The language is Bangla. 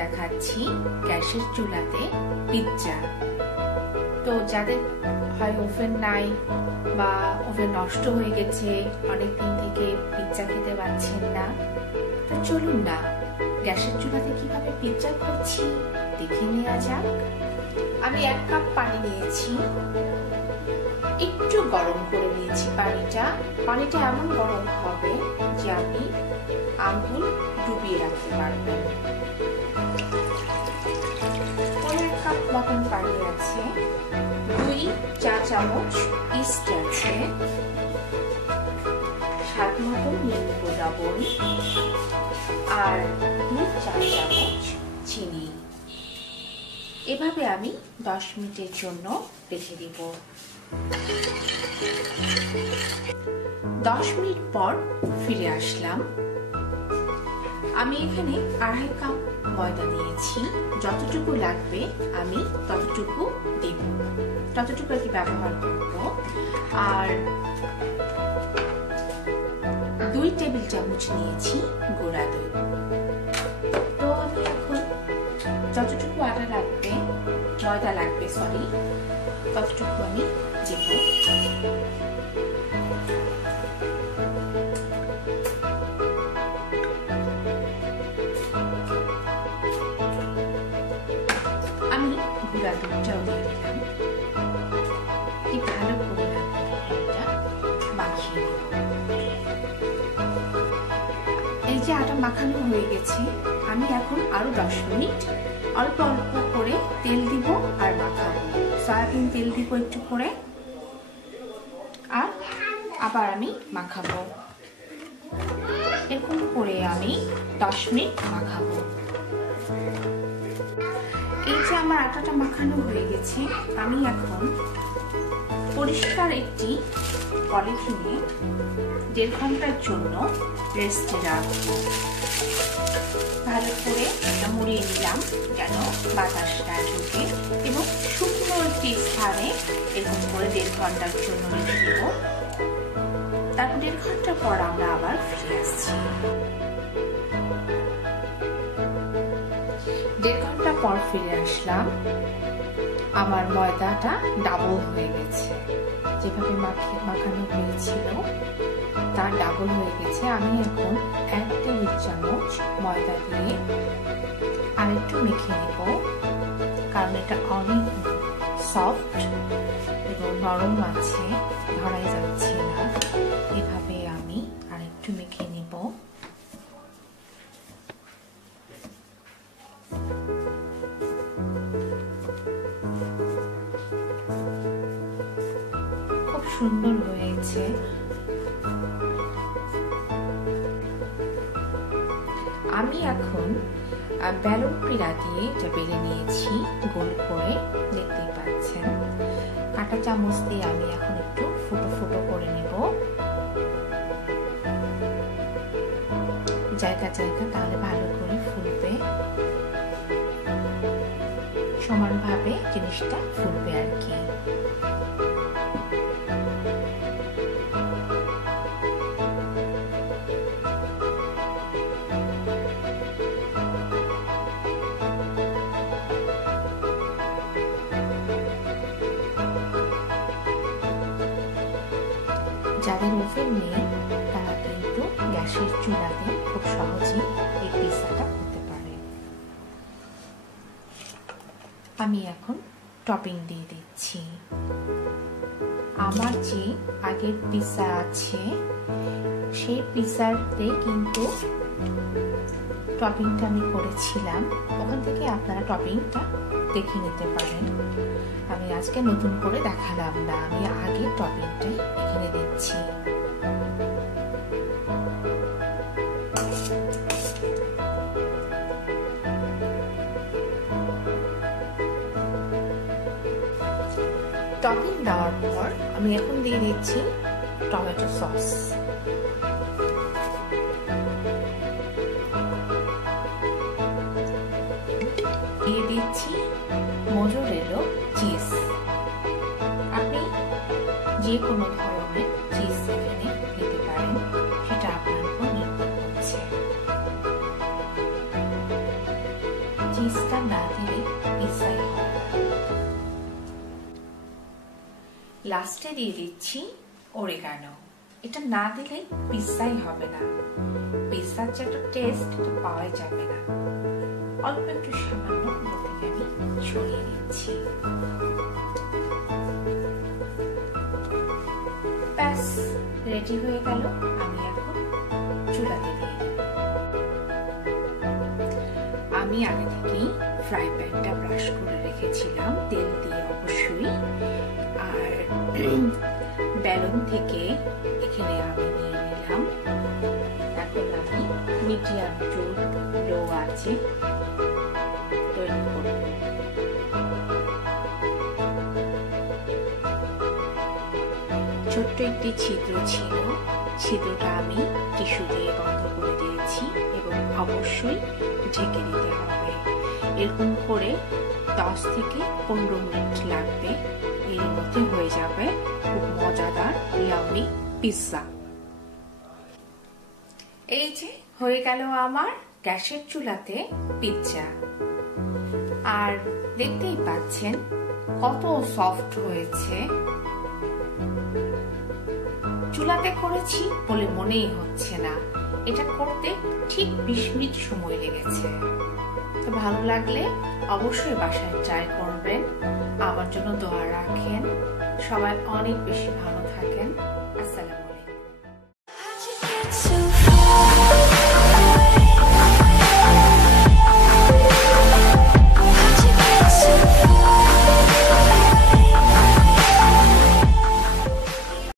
দেখাচ্ছি গ্যাসের চুলাতে পিৎজা। তো যাদের হয় ওভেন নাই বা ওভেন নষ্ট হয়ে গেছে, অনেকদিন থেকে পিৎজা খেতে পারছেন না, তো চলুন না গ্যাসের চুলাতে কিভাবে পিৎজা করছি দেখে নেওয়া যাক। আমি 1 কাপ পানি নিয়েছি, একটু গরম করে নিয়েছি পানিটা এমন গরম হবে যে আপনি আঙ্গুল ডুবিয়ে রাখতে পারবেন। 1 কাপ মতন পানি আছে, 2 চা চামচ ইস্ট আছে, স্বাদ মতন লেবু লবণ আর 2 চা চামচ চিনি। এভাবে আমি 10 মিনিটের জন্য রেখে দিব। 10 মিনিট পর ফিরে আসলাম। আমি এখানে 2.5 কাপ ময়দা নিয়েছি, যতটুকু লাগবে আমি ততটুকু দেব, ততটুকু আর কি ব্যবহার করব। আর 2 টেবিল চামচ নিয়েছি গুঁড়া দুধ। তো আমি এখন যতটুকু আটা লাগবে, ময়দা লাগবে সরি, ততটুকু আমি দেব। আমি গুঁড়া দুধটাও দিয়ে দিলাম। কি ভালো করে এটা মাখিয়ে নেব। এই যে আটা মাখানো হয়ে গেছে, আমি এখন আরো 10 মিনিট অল্প অল্প করে তেল দিব আর মাখাবো। সয়াবিন তেল দিব একটু করে, আর আবার আমি মাখাবো। এরকম করে আমি 10 মিনিট মাখাবো। এই যে আমার আটাটা মাখানো হয়ে গেছে, আমি এখন পরিষ্কার একটি পলিথিনে 1.5 ঘন্টার জন্য রেস্টে রাখবো। ভালো করে মুড়িয়ে নিলাম যেন বাতাস না ঢুকে, এবং শুকনো একটি স্থানে এরকম করে 1.5 ঘন্টার জন্য রেখে দেব। তারপর 1.5 ঘন্টা পর আমরা আবার ফিরে আসছি। 1.5 ঘন্টা পর ফিরে আসলাম। আমার ময়দাটা ডাবল হয়ে গেছে, যেভাবে মাখানো হয়েছিল তার ডাবল হয়ে গেছে। আমি এখন 1 টেবিল চামচ ময়দা দিয়ে আরেকটু মেখে নেব, কারণ এটা অনেক সফট এবং নরম আছে, ধরাই যাচ্ছে না। এভাবে আমি আরেকটু মেখে নেব। খুব সুন্দর হয়েছে। আমি এখন বেলুন পিড়া দিয়ে এটা বেলে নিয়েছি গোল করে, দেখতেই পাচ্ছেন। কাঁটা চামচ দিয়ে আমি এখন একটু ফুটো ফুটো করে নেব জায়গা জায়গা, তাহলে ভালো করে ফুলবে, সমানভাবে জিনিসটা ফুলবে আর কি। যাদের ওভেন নেই তারা কিন্তু গ্যাসের চুলাতে খুব সহজেই এই পিৎজাটা করতে পারে। আমি এখন টপিং দিয়ে দিচ্ছি। আমার যে আগের পিৎজা আছে সেই পিৎজাতে কিন্তু টপিংটা আমি করেছিলাম, ওখান থেকে আপনারা টপিংটা দেখে নিতে পারেন। আমি আজকে নতুন করে দেখালাম না, আমি আগে টপিংটাই এখানে দিচ্ছি। টপিং দেওয়ার পর আমি এখন দিয়ে দিচ্ছি টমেটো সস। দিয়ে দিচ্ছি মোজরেলা চিজ। আপনি যে কোনো ধরনের চিজ এখানে দিতে পারেন, সেটা আপনার উপর নির্ভর করছে। চিজটা না দিলে পিৎজাই হবে না। লাস্টে দিয়ে দিচ্ছি অরিগানো। এটা না দিলে পিৎজাই হবে না, পিৎজার যে একটা টেস্ট পাওয়াই যাবে না। অল্প একটু সামান্য আমি ছড়িয়ে দিচ্ছি। ব্যাস রেডি হয়ে গেল। আমি এখন চুলাতে দিয়ে দেব। আমি আগে থেকেই ফ্রাই প্যানটা ব্রাশ করে রেখেছিলাম, তেল দিয়ে অবশ্যই। আর বেলুন থেকে এখানে আমি নিয়ে নিলাম। এখন আমি মিডিয়াম টু লো আছে তৈরি করব। ছোট্ট একটি ছিদ্র ছিল, ছিদ্রটা আমি টিস্যু দিয়ে বন্ধ করে দিয়েছি এবং অবশ্যই ঢেকে দিতে হবে। এরকম করে 10 থেকে 15 মিনিট লাগবে, এর মধ্যে হয়ে যাবে খুব মজাদার ইয়াম্মি পিৎজা। এই যে হয়ে গেল আমার গ্যাসের চুলাতে পিৎজা। আর দেখতেই পাচ্ছেন কত সফট হয়েছে। চুলাতে করেছি বলে মনেই হচ্ছে না, এটা করতে ঠিক 20 মিনিট সময় লেগেছে। তো ভালো লাগলে অবশ্যই বাসায় ট্রাই করবেন। আমার জন্য দোয়া রাখেন। সবাই অনেক বেশি ভালো থাকেন। আসসালামু আলাইকুম।